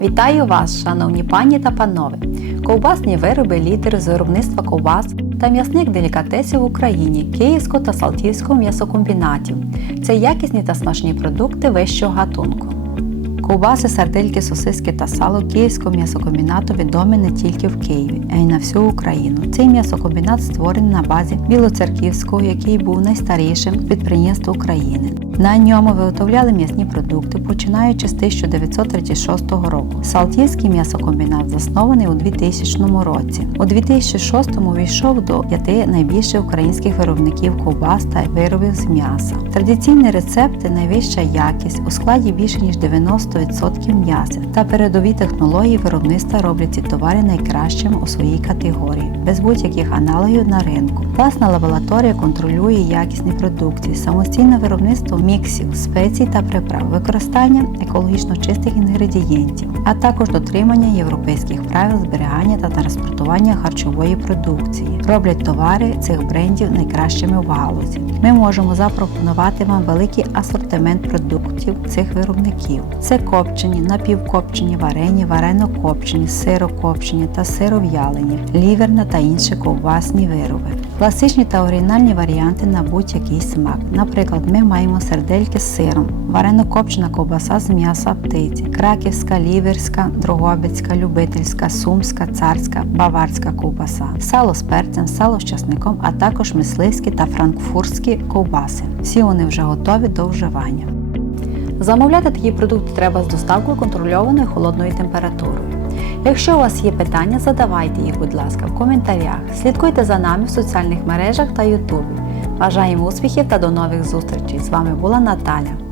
Вітаю вас, шановні пані та панове! Ковбасні вироби лідер з виробництва ковбас та м'ясних делікатесів в Україні Київського та Салтівського м'ясокомбінатів. Це якісні та смачні продукти вищого гатунку. Ковбаси, сардельки, сосиски та сало Київського м'ясокомбінату відомі не тільки в Києві, а й на всю Україну. Цей м'ясокомбінат створений на базі Білоцерківського, який був найстарішим підприємством України. На ньому виготовляли м'ясні продукти, починаючи з 1936 року. Салтівський м'ясокомбінат заснований у 2000 році. У 2006-му війшов до п'яти найбільших українських виробників ковбас та виробів з м'яса. Традиційні рецепти, найвища якість у складі більше ніж 90% м'яса та передові технології виробництва роблять ці товари найкращими у своїй категорії, без будь-яких аналогів на ринку. Власна лабораторія контролює якісні продукції, самостійне виробництво міксів, спецій та приправ, використання екологічно чистих інгредієнтів, а також дотримання європейських правил зберігання та транспортування харчової продукції. Роблять товари цих брендів найкращими в галузі. Ми можемо запропонувати вам великий асортимент продуктів цих виробників. Це копчені, напівкопчені, варені, варено-копчені, сирокопчені та сиров'ялені, ліверна та інші ковбасні вироби. Класичні та оригінальні варіанти на будь-який смак. Наприклад, ми маємо сердельки з сиром, варено-копчена ковбаса з м'яса птиці, краківська, ліверська, дрогобицька, любительська, сумська, царська, баварська ковбаса, сало з перцем, сало з часником, а також мисливські та франкфуртські ковбаси. Всі вони вже готові до вживання. Замовляти такі продукти треба з доставкою контрольованою холодною температурою. Якщо у вас є питання, задавайте їх, будь ласка, в коментарях. Слідкуйте за нами в соціальних мережах та Ютубі. Бажаємо успіхів та до нових зустрічей! З вами була Наталя.